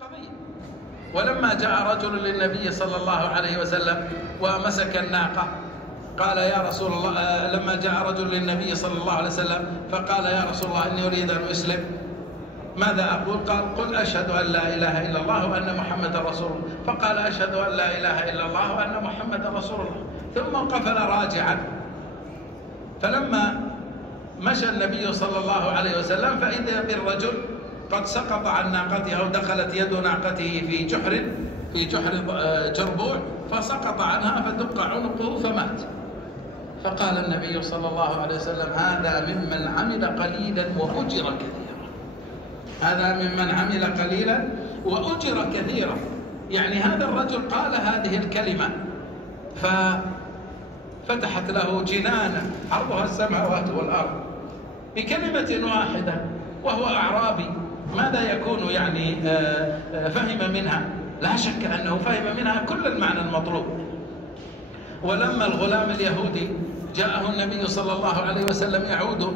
قضية. ولما جاء رجل للنبي صلى الله عليه وسلم ومسك الناقة قال يا رسول الله، لما جاء رجل للنبي صلى الله عليه وسلم فقال يا رسول الله إني أريد أن أسلم، ماذا أقول؟ قال قل أشهد أن لا إله إلا الله وأن محمدا رسول الله. فقال أشهد أن لا إله إلا الله وأن محمدا رسول الله، ثم قفل راجعا. فلما مشى النبي صلى الله عليه وسلم فإذا بالرجل قد سقط عن ناقته أو دخلت يد ناقته في جحر جربوع فسقط عنها فدق عنقه فمات. فقال النبي صلى الله عليه وسلم هذا ممن عمل قليلا وأجر كثيرا، هذا ممن عمل قليلا وأجر كثيرا. يعني هذا الرجل قال هذه الكلمة ففتحت له جنانا عرضها السماوات والأرض بكلمة واحدة، وهو أعرابي، ماذا يكون يعني فهم منها؟ لا شك أنه فهم منها كل المعنى المطلوب. ولما الغلام اليهودي جاءه النبي صلى الله عليه وسلم يعوده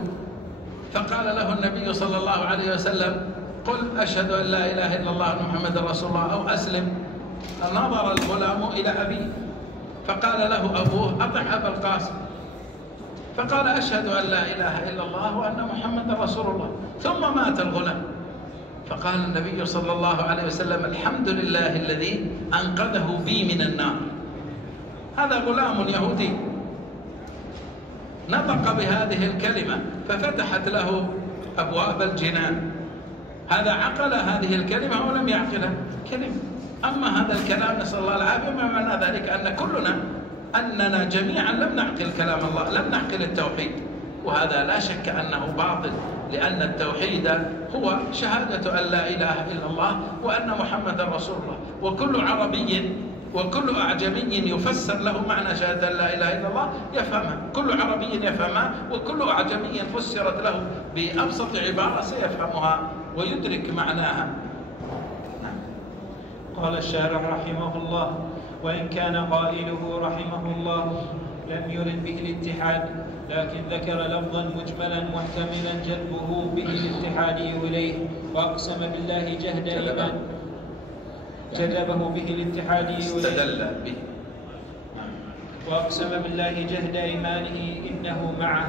فقال له النبي صلى الله عليه وسلم قل أشهد أن لا إله إلا الله محمد رسول الله أو أسلم. نظر الغلام إلى أبيه فقال له أبوه أطع أبا القاسم، فقال أشهد أن لا إله إلا الله وأن محمد رسول الله، ثم مات الغلام. فقال النبي صلى الله عليه وسلم الحمد لله الذي أنقذه بي من النار. هذا غلام يهودي نطق بهذه الكلمة ففتحت له أبواب الجنان. هذا عقل هذه الكلمة ولم يعقلها كلمة. أما هذا الكلام نسأل الله العافية، ما معنى ذلك أن كلنا أننا جميعا لم نعقل كلام الله، لم نعقل التوحيد، وهذا لا شك أنه باطل، لأن التوحيد هو شهادة أن لا إله إلا الله وأن محمدا رسول الله. وكل عربي وكل أعجمي يفسر له معنى شهادة أن لا إله إلا الله يفهمها، كل عربي يفهمها، وكل أعجمي فسرت له بأبسط عبارة سيفهمها ويدرك معناها. قال الشارح رحمه الله: وإن كان قائله رحمه الله لم يرد به الاتحاد، لكن ذكر لفظا مجملا محتملا جلبه به الاتحاد إليه، وأقسم بالله جهد إيمان جذبه به الاتحاد إليه، وأقسم بالله جهد إيمانه إنه معه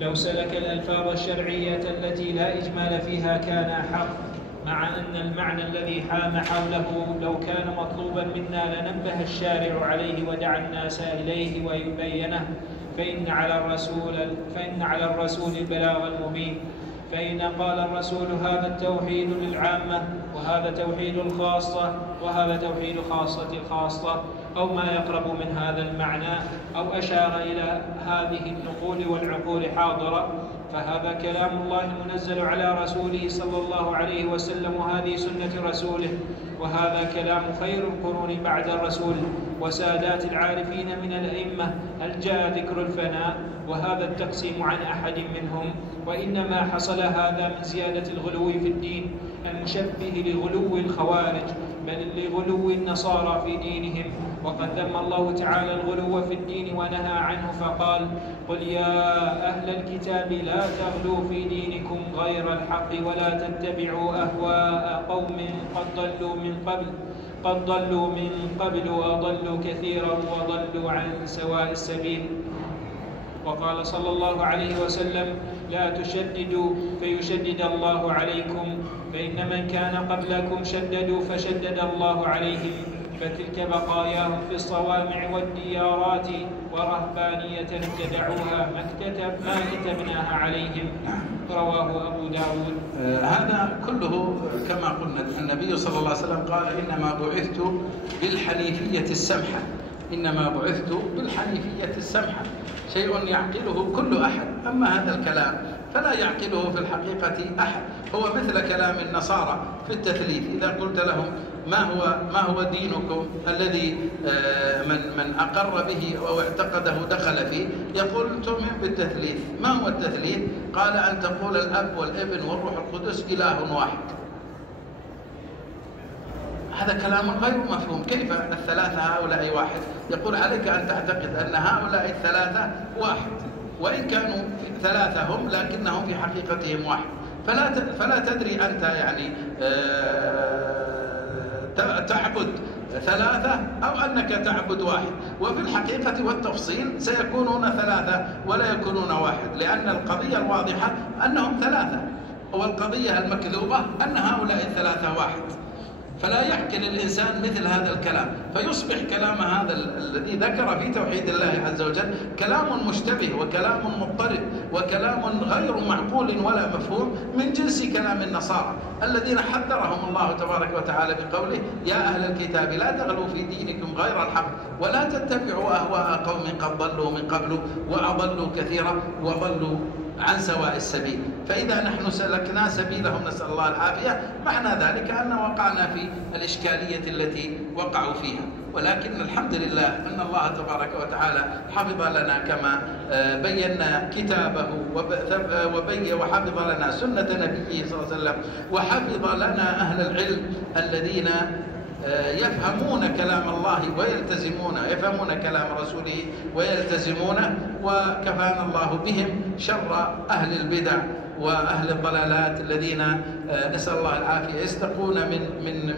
لو سلك الألفاظ الشرعية التي لا إجمال فيها كان أحق، مع أن المعنى الذي حام حوله لو كان مطلوبا منا لنبه الشارع عليه ودعا الناس إليه ويبينه، فإن على الرسول البلاغ المبين. فإن قال الرسول هذا التوحيد للعامة وهذا توحيد الخاصة وهذا توحيد خاصة الخاصة أو ما يقرب من هذا المعنى، أو أشار إلى هذه النقول والعقول حاضرة، فهذا كلام الله المنزل على رسوله صلى الله عليه وسلم، وهذه سنة رسوله، وهذا كلام خير القرون بعد الرسول وسادات العارفين من الأئمة. هل جاء ذكر الفناء وهذا التقسيم عن أحد منهم؟ وإنما حصل هذا من زيادة الغلو في الدين المشبه لغلو الخوارج، بل لغلو النصارى في دينهم. وقد ذم الله تعالى الغلو في الدين ونهى عنه فقال: قل يا أهل الكتاب لا تغلوا في دينكم غير الحق ولا تتبعوا أهواء قوم قد ضلوا من قبل وأضلوا كثيرا وضلوا عن سواء السبيل. وقال صلى الله عليه وسلم: لا تشددوا فيشدد الله عليكم، فإن من كان قبلكم شددوا فشدد الله عليهم، فتلك بقاياهم في الصوامع والديارات ورهبانية ابتدعوها ما كتبناها عليهم. رواه أبو داود. هذا كله كما قلنا النبي صلى الله عليه وسلم قال إنما بعثت بالحنيفية السمحة، إنما بعثت بالحنيفية السمحة، شيء يعقله كل أحد. أما هذا الكلام فلا يعقله في الحقيقة أحد، هو مثل كلام النصارى في التثليث. إذا قلت لهم ما هو دينكم الذي من أقر به أو اعتقده دخل فيه، يقول تؤمن بالتثليث. ما هو التثليث؟ قال أن تقول الأب والابن والروح القدس إله واحد. هذا كلام غير مفهوم. كيف الثلاثة هؤلاء واحد؟ يقول عليك أن تعتقد أن هؤلاء الثلاثة واحد، وإن كانوا ثلاثة هم لكنهم في حقيقتهم واحد. فلا تدري أنت يعني تعبد ثلاثة أو أنك تعبد واحد. وفي الحقيقة والتفصيل سيكونون ثلاثة ولا يكونون واحد، لأن القضية الواضحة أنهم ثلاثة، والقضية المكذوبة أن هؤلاء الثلاثة واحد. فلا يحكي للإنسان مثل هذا الكلام، فيصبح كلام هذا الذي ذكر في توحيد الله عز وجل كلام مشتبه وكلام مضطرب وكلام غير معقول ولا مفهوم، من جنس كلام النصارى الذين حذرهم الله تبارك وتعالى بقوله: يا أهل الكتاب لا تغلوا في دينكم غير الحق ولا تتبعوا أهواء قوم قد ضلوا من قبل وأضلوا كثيرا وضلوا عن سواء السبيل. فإذا نحن سلكنا سبيلهم نسأل الله العافية، معنى ذلك أن وقعنا في الإشكالية التي وقعوا فيها. ولكن الحمد لله أن الله تبارك وتعالى حفظ لنا كما بينا كتابه وحفظ لنا سنة نبيه صلى الله عليه وسلم، وحفظ لنا أهل العلم الذين يفهمون كلام الله يفهمون كلام رسوله ويلتزمونه، وكفانا الله بهم شر أهل البدع وأهل الضلالات الذين نسأل الله العافية يستقون من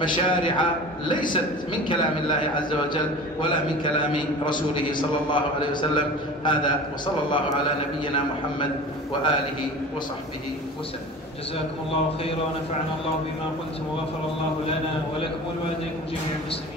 مشارع ليست من كلام الله عز وجل ولا من كلام رسوله صلى الله عليه وسلم. هذا وصلى الله على نبينا محمد وآله وصحبه وسلم. جزاكم الله خيرا ونفعنا الله بما قلتم وغفر الله لنا ولكم ولوالديكم جميع المسلمين.